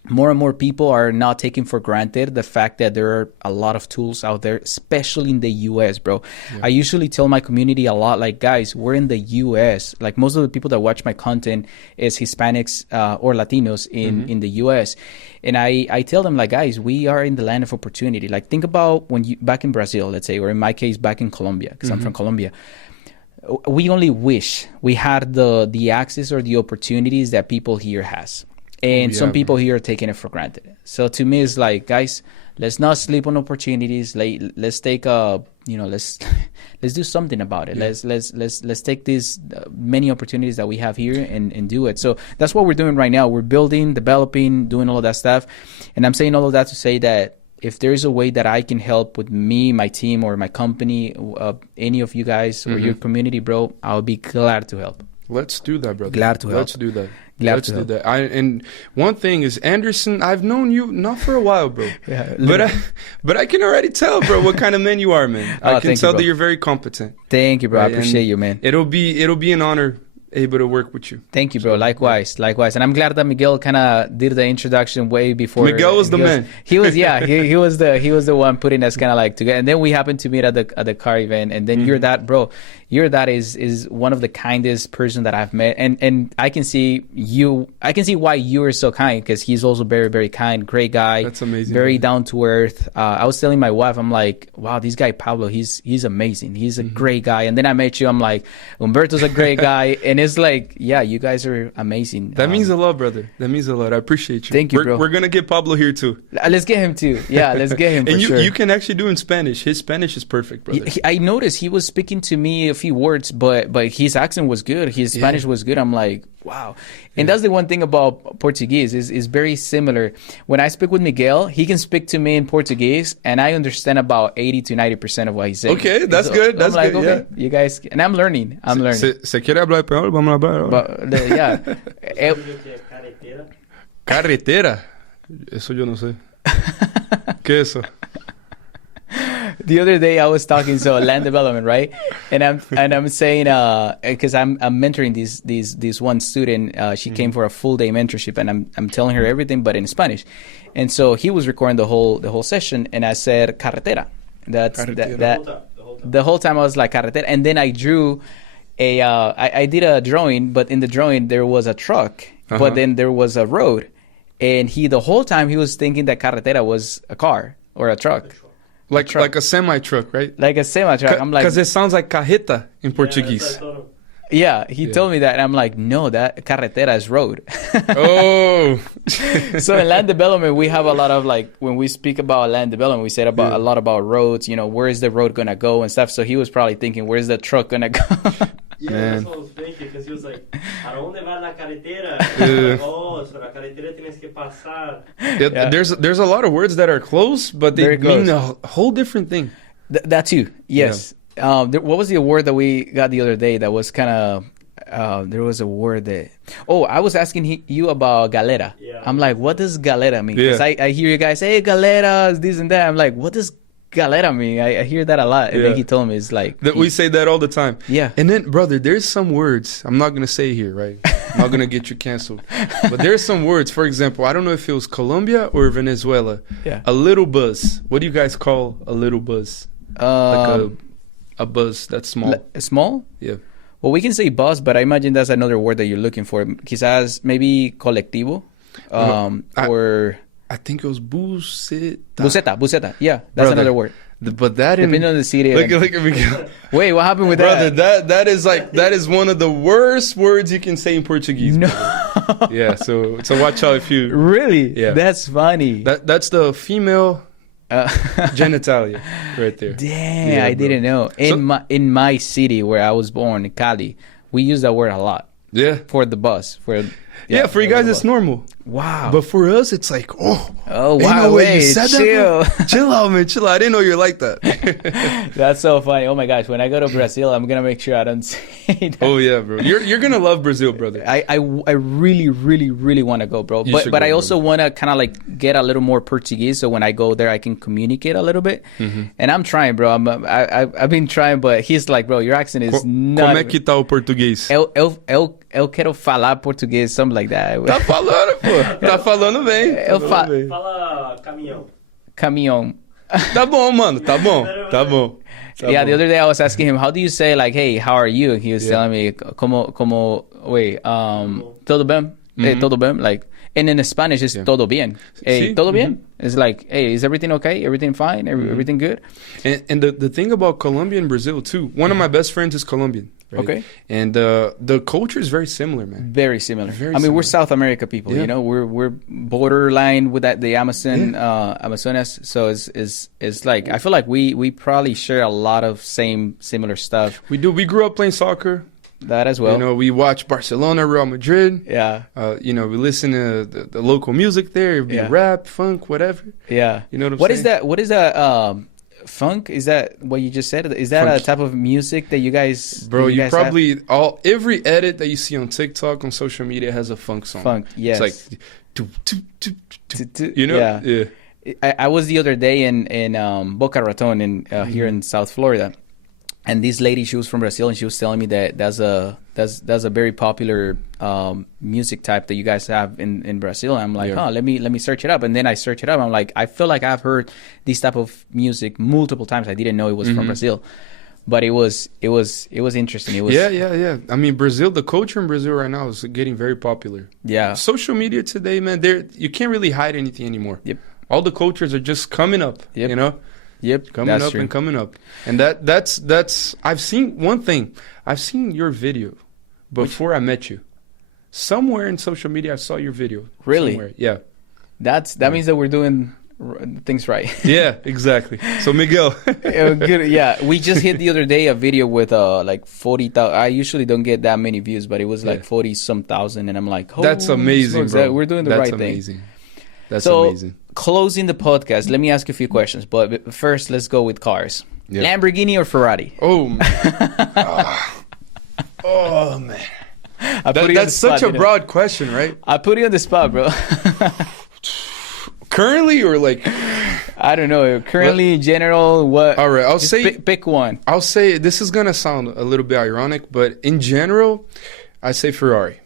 more and more people are not taking for granted the fact that there are a lot of tools out there, especially in the US, bro. I usually tell my community a lot, like, guys, we're in the US. Like, most of the people that watch my content is Hispanics or Latinos in the US. And I tell them, like, guys, we are in the land of opportunity. Like, think about when you back in Brazil, let's say, or in my case, back in Colombia, because I'm from Colombia. We only wish we had the access or the opportunities that people here has. And some people here are taking it for granted. So to me, it's like, guys, let's not sleep on opportunities. Let's take let's do something about it. Let's take these many opportunities that we have here and do it. So that's what we're doing right now. We're building, developing, doing all of that stuff. And I'm saying all of that to say that if there's a way that I can help with me, my team, or my company, any of you guys or your community, bro, I'll be glad to help. Let's do that, brother. Glad to help. Let's do that. Let's do that. And one thing is, Anderson, I've known you not for a while, bro. But I can already tell, bro, what kind of man you are, man. I can tell that you're very competent. Thank you, bro. Right? I appreciate you, man. It'll be an honor able to work with you. Thank you, bro. Likewise. And I'm glad that Miguel kind of did the introduction way before. Miguel was the man. He was the one putting us kind of like together. And then we happened to meet at the car event. And then your dad, bro, your dad is one of the kindest person that I've met. And I can see why you are so kind, because he's also very, very kind, great guy. That's amazing. Very down to earth. I was telling my wife, I'm like, wow, this guy Pablo, he's amazing. He's a great guy. And then I met you, I'm like, Umberto's a great guy. And it's like, yeah, you guys are amazing. That means a lot, brother. That means a lot. I appreciate you. Thank you, bro. We're going to get Pablo here too. Let's get him too. Yeah, let's get him. And sure. You can actually do in Spanish. His Spanish is perfect, brother. I noticed he was speaking to me a few words, but his accent was good. His Spanish was good. I'm like, wow. And that's the one thing about Portuguese is very similar. When I speak with Miguel, he can speak to me in Portuguese, and I understand about 80 to 90% of what he's saying. Okay, that's good. That's like, good. Okay, you guys, and I'm learning. Se quiere hablar español, vamos a hablar. But, yeah. Carretera. Eso yo no sé. ¿Qué es eso? The other day I was talking land development, right? And I'm saying because I'm mentoring this one student. She came for a full day mentorship, and I'm telling her everything but in Spanish. And so he was recording the whole session, and I said carretera. That's Carretera. the whole time I was like carretera, and then I drew I did a drawing, but in the drawing there was a truck, but then there was a road, and the whole time he was thinking that carretera was a car or a truck. Like a semi truck, right? Like a semi truck. I'm like, because it sounds like carreta in Portuguese. Yeah, he told me that, and I'm like, no, that carretera is road. Oh. So in land development, we have a lot of like, when we speak about land development, we said about a lot about roads, you know, where is the road gonna go and stuff. So he was probably thinking, where's the truck gonna go? Yeah, Man. that's what I was thinking, because he was like, ¿a dónde va la carretera? Like, oh, so la carretera tienes que pasar. Yeah. There's a lot of words that are close, but they Very close. mean a whole different thing. That too, yes. What was the word that we got the other day that was kind of, there was a word that, I was asking you about galera. Yeah. I'm like, what does galera mean? Because I hear you guys say, hey, galera, this and that. I'm like, what does galera mean? I hear that a lot. And then he told me it's like. We say that all the time. Yeah. And then, brother, there's some words, I'm not going to say here, right? I'm not going to get you canceled. But there's some words, for example, I don't know if it was Colombia or Venezuela. Yeah. A little buzz. What do you guys call a little buzz? Like a buzz that's small. Small? Yeah. Well, we can say bus, but I imagine that's another word that you're looking for. Quizás maybe colectivo, or I think it was buseta. Buseta. Yeah, that's Brother, another word. But that Depending on the city. Look at me. Wait, what happened with Brother, that? that is one of the worst words you can say in Portuguese. No. Yeah, so watch out if you. Really? Yeah. That's funny. That's the female genitalia right there. Damn, Yeah, I bro. didn't know. In my city where I was born, in Cali, we use that word a lot Yeah. for the bus. For you guys the it's bus. normal. Wow. But for us it's like, Oh ain't wow! no way you Wait, said chill. that, bro. Chill out, man. Chill out. I didn't know you're like that. That's so funny. Oh my gosh! When I go to Brazil, I'm gonna make sure I don't say that. Oh yeah, bro. You're gonna love Brazil, brother. I really, really, really want to go, bro. You But should but go, I also bro. want to kind of like get a little more Portuguese, so when I go there, I can communicate a little bit. And I'm trying, bro. I've been trying, but he's like, bro, your accent is not. Como é que tá o português? Eu quero falar português, something like that. Tá falando, pô. Tá falando bem. Eu falo Fala caminhão. caminhão. Tá bom, mano. Tá bom. Tá bom. Tá Yeah, bom. the other day I was asking him, how do you say like, hey, how are you? And he was telling me, todo bien? Todo bien? Like, and in Spanish it's todo bien. Hey, Sí. todo bien? It's like, hey, is everything okay? Everything fine? Everything good? And the thing about Colombia and Brazil too, one of my best friends is Colombian. Right? Okay. And the culture is very similar, man. Very similar. Very I mean, we're similar. South America people, Yeah. you know, we're borderline with the Amazon, Amazonas. So it's like, I feel like we probably share a lot of similar stuff. We do. We grew up playing soccer. That as well. You know, we watch Barcelona, Real Madrid. Yeah. You know, we listen to the local music there. It'd be Yeah. rap, funk, whatever. Yeah. You know what I'm What saying? is that? What is that? Funk? Is that what you just said? Is that Funk. a type of music that you guys? Bro, that you guys have? probably every edit that you see on TikTok, on social media has a funk song. Funk. Yes. It's like, you know, Yeah. I was the other day in Boca Raton here in South Florida, and this lady, she was from Brazil, and she was telling me that that's a very popular music type that you guys have in Brazil. And I'm like, Yeah. let me search it up, and then I search it up. I'm like, I feel like I've heard this type of music multiple times. I didn't know it was from Brazil, but it was interesting. It was Yeah. I mean, Brazil, the culture in Brazil right now is getting very popular. yeah. Social media today, man, you can't really hide anything anymore. Yep. All the cultures are just coming up. Yep. You know, Yep, coming that's up true. and coming up. And that's I've seen one thing. I've seen your video before I met you. Somewhere in social media, I saw your video. Really? Somewhere. Yeah. That means that we're doing things right. Yeah, exactly. So Miguel. Good. Yeah, we just hit the other day a video with like 40,000. I usually don't get that many views, but it was like 40 some thousand, and I'm like, That's holy amazing, smokes, bro. We're doing the That's right amazing. thing. That's So, amazing. closing the podcast, let me ask you a few questions. But first, let's go with cars. Yeah. Lamborghini or Ferrari? Oh, man. Oh, man. I put you on the That's such spot, a didn't I? broad question, right? I put you on the spot, bro. Currently or like... I don't know. Currently, in general, what? All right, I'll Just say... pick one. I'll say this is gonna sound a little bit ironic, but in general, I say Ferrari,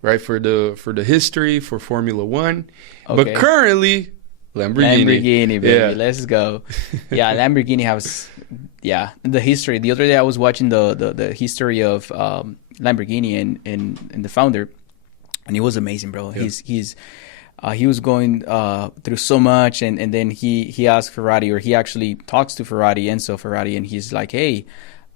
right? For the history, for Formula One. Okay. But currently, Lamborghini, baby. Yeah. Let's go. Yeah, Lamborghini has, the history. The other day I was watching the history of Lamborghini and the founder, and it was amazing, bro. Yeah. He was going through so much, and then he asked Ferrari, or he actually talks to Ferrari, Enzo Ferrari, and he's like, hey,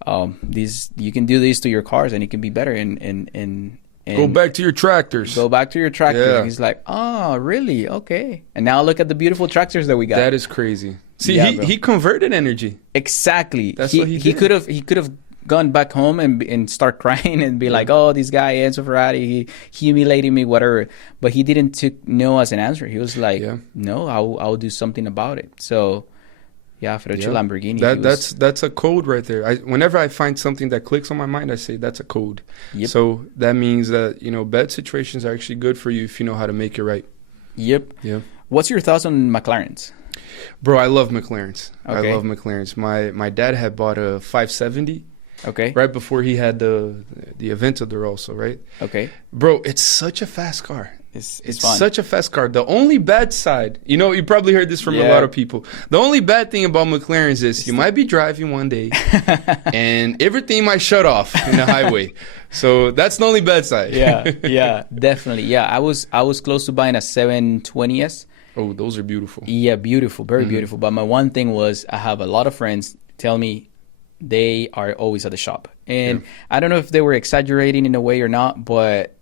you can do this to your cars and it can be better, and Go back to your tractors. Go back to your tractors. Yeah. And he's like, oh, really? Okay. And now look at the beautiful tractors that we got. That is crazy. See, Yeah, he converted energy. Exactly. That's what he did. He could have gone back home and start crying and be like, oh, this guy Enzo Ferrari, he humiliated me, whatever. But he didn't take no as an answer. He was like, no, I'll do something about it. So yeah, Ferruccio Lamborghini. That's a code right there. Whenever I find something that clicks on my mind, I say that's a code. Yep. So that means that, bad situations are actually good for you if you know how to make it right. Yep. Yeah. What's your thoughts on McLarens? Bro, I love McLarens. Okay. I love McLarens. My dad had bought a 570. Okay. Right before he had the Aventador also, right? Okay. Bro, it's such a fast car. It's fun. Such a fast car. The only bad side, you probably heard this from a lot of people. The only bad thing about McLarens is you might be driving one day and everything might shut off in the highway. So that's the only bad side. Yeah, definitely. Yeah, I was close to buying a 720S. Oh, those are beautiful. Yeah, beautiful, very beautiful. But my one thing was I have a lot of friends tell me they are always at the shop, and I don't know if they were exaggerating in a way or not, but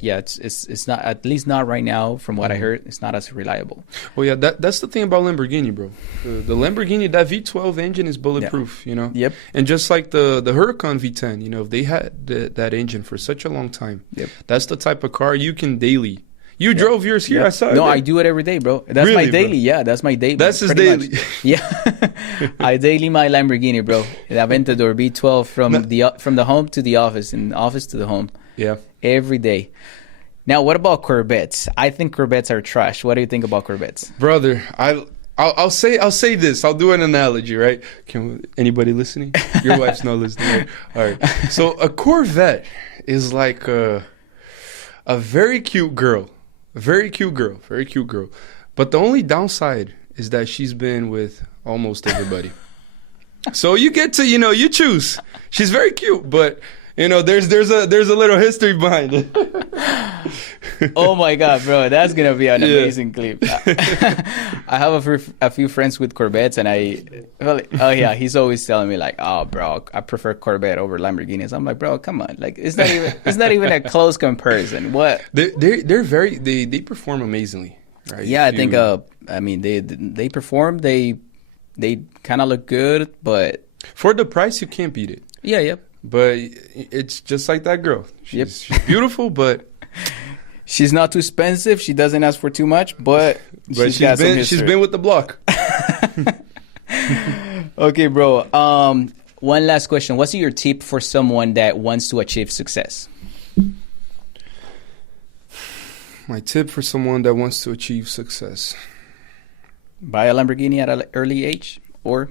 yeah, it's not, at least not right now. From what I heard, it's not as reliable. Well, yeah, that's the thing about Lamborghini, bro. The Lamborghini, that V12 engine is bulletproof, Yep. And just like the Huracan V10, if they had that engine for such a long time, that's the type of car you can daily. You drove yours here, I saw it. No, I do it every day, bro. That's Really, my daily. bro? Yeah, that's my daily. That's his pretty daily. much. Yeah, I daily my Lamborghini, bro. The Aventador V12 from the home to the office and office to the home. Yeah. Every day. Now, what about Corvettes? I think Corvettes are trash. What do you think about Corvettes? Brother, I'll say this. I'll do an analogy, right? Anybody listening? Your wife's not listening, right? All right. So a Corvette is like a very cute girl. Very cute girl. But the only downside is that she's been with almost everybody. So you get to, you choose. She's very cute, but there's a little history behind it. Oh my God, bro, that's gonna be an amazing clip. I have a few friends with Corvettes, and he's always telling me like, oh, bro, I prefer Corvette over Lamborghinis. I'm like, bro, come on, like it's not even a close comparison. What? They perform amazingly, right? Yeah, I think they perform. They kind of look good, but for the price, you can't beat it. Yeah, yep. But it's just like that girl. She's beautiful, but she's not too expensive. She doesn't ask for too much, but she's been with the block. Okay, bro. One last question. What's your tip for someone that wants to achieve success? My tip for someone that wants to achieve success: buy a Lamborghini at an early age, or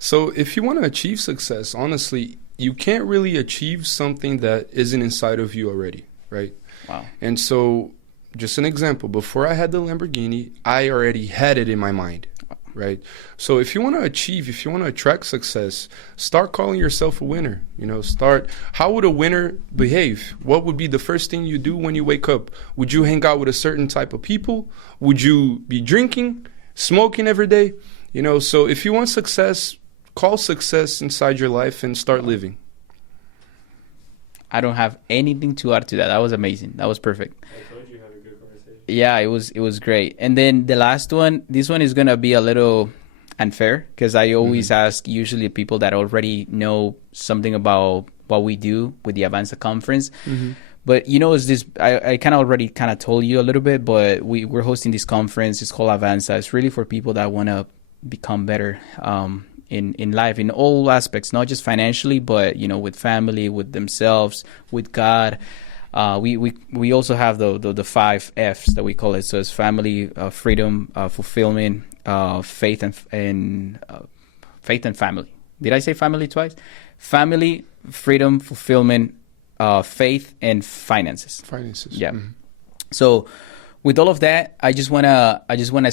So if you want to achieve success, honestly, you can't really achieve something that isn't inside of you already, right? Wow. And so, just an example, before I had the Lamborghini, I already had it in my mind, right? So if you want to attract success, start calling yourself a winner. How would a winner behave? What would be the first thing you do when you wake up? Would you hang out with a certain type of people? Would you be drinking, smoking every day? So if you want success, call success inside your life and start living. I don't have anything to add to that. That was amazing. That was perfect. I told you had a good conversation. Yeah, it was great. And then the last one, this one is going to be a little unfair because I always ask usually people that already know something about what we do with the Avanza conference. But is this, I kind of already told you a little bit, but we're hosting this conference. It's called Avanza. It's really for people that want to become better in life, in all aspects, not just financially, but with family, with themselves, with God. We also have the 5 F's that we call it. So it's family, freedom, fulfillment, faith and family. Did I say family twice? Family, freedom, fulfillment, faith, and finances. Finances. Yeah. So With all of that, I just wanna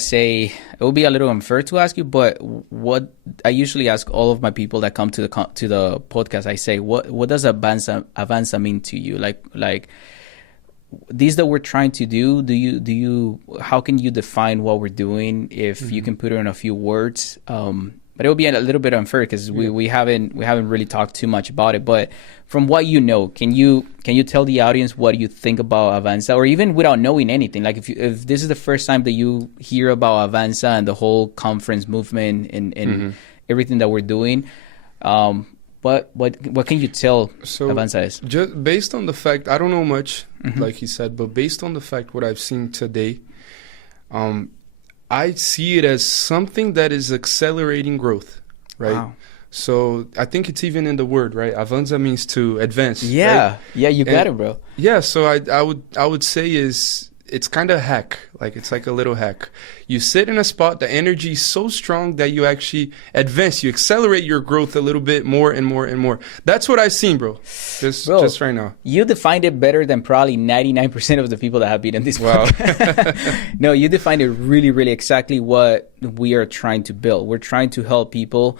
say it would be a little unfair to ask you, but what I usually ask all of my people that come to the podcast, I say, what does Avanza mean to you? Like these that we're trying to do. How can you define what we're doing if you can put it in a few words? But it will be a little bit unfair because we haven't really talked too much about it. But from what you know, can you tell the audience what you think about Avanza, or even without knowing anything? Like if this is the first time that you hear about Avanza and the whole conference movement and everything that we're doing, what can you tell Avanza is? Just based on the fact, I don't know much, like he said, but based on the fact what I've seen today, I see it as something that is accelerating growth, right? Wow. So I think it's even in the word, right? Avanza means to advance. Yeah, right? Yeah, you got it, bro. Yeah, so I would say it's kind of a hack, like it's like a little hack. You sit in a spot, the energy is so strong that you actually advance, you accelerate your growth a little bit more and more and more. That's what I've seen, bro. Just right now. You defined it better than probably 99% of the people that have been in this podcast. No, you defined it really, really exactly what we are trying to build. We're trying to help people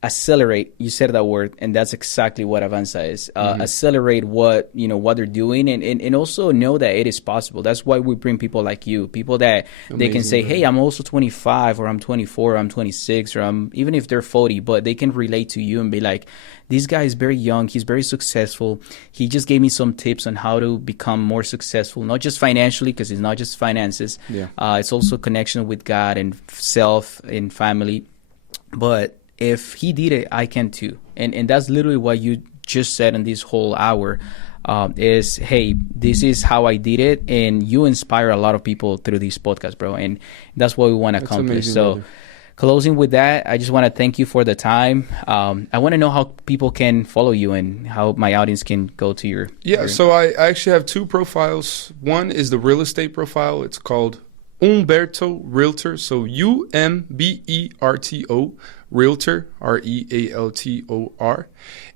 accelerate. You said that word, and that's exactly what Avanza is. Accelerate what they're doing, and also know that it is possible. That's why we bring people like you, people that they can say, hey, I'm also 25, or I'm 24, or I'm 26, or I'm even if they're 40, but they can relate to you and be like, this guy is very young, he's very successful, he just gave me some tips on how to become more successful, not just financially, because it's not just finances. It's also connection with God and self and family. But if he did it, I can too. And that's literally what you just said in this whole hour, is, hey, this is how I did it. And you inspire a lot of people through this podcast, bro. And that's what we want to accomplish. Amazing, so brother. Closing with that, I just want to thank you for the time. I want to know how people can follow you and how my audience can go to your... So I actually have two profiles. One is the real estate profile. It's called Umberto Realtor. So Umberto Realtor, Realtor.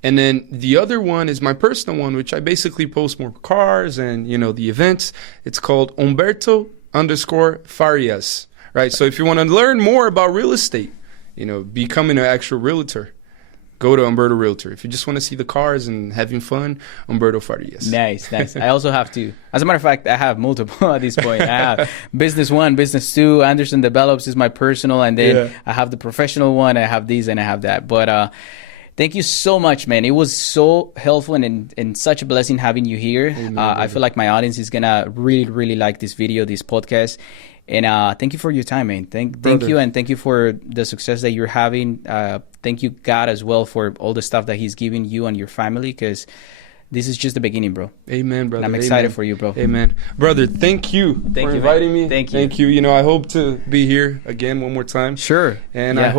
And then the other one is my personal one, which I basically post more cars and, the events. It's called Umberto_Farias, right? So if you want to learn more about real estate, becoming an actual realtor, go to Umberto Realtor. If you just want to see the cars and having fun, Umberto Farias. Nice. I also have two. As a matter of fact, I have multiple at this point. I have Business 1, Business 2, Anderson Develops is my personal, and then I have the professional one, I have these, and I have that. But thank you so much, man. It was so helpful and such a blessing having you here. I feel like my audience is going to really, really like this video, this podcast. And thank you for your time, man. Thank you, and thank you for the success that you're having. Thank you, God, as well, for all the stuff that He's giving you and your family, because this is just the beginning, bro. Amen, brother. And I'm excited for you, bro. Amen. Brother, thank you for inviting me. Thank you. Thank you. I hope to be here again one more time. Sure. And I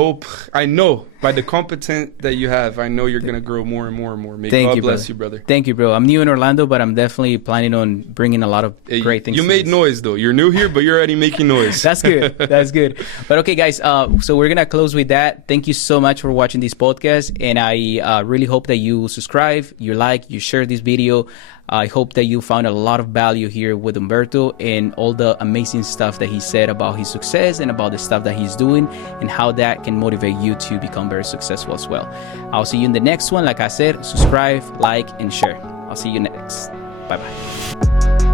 know by the competent that you have, I know you're going to grow more and more and more. May God bless you, brother. Thank you, bro. I'm new in Orlando, but I'm definitely planning on bringing a lot of great things. You made noise, though. You're new here, but you're already making noise. That's good. That's good. But okay, guys, so we're going to close with that. Thank you so much for watching this podcast. And I really hope that you subscribe, you like, you share this video. I hope that you found a lot of value here with Umberto and all the amazing stuff that he said about his success and about the stuff that he's doing and how that can motivate you to become very successful as well. I'll see you in the next one. Like I said, subscribe, like, and share. I'll see you next. Bye-bye.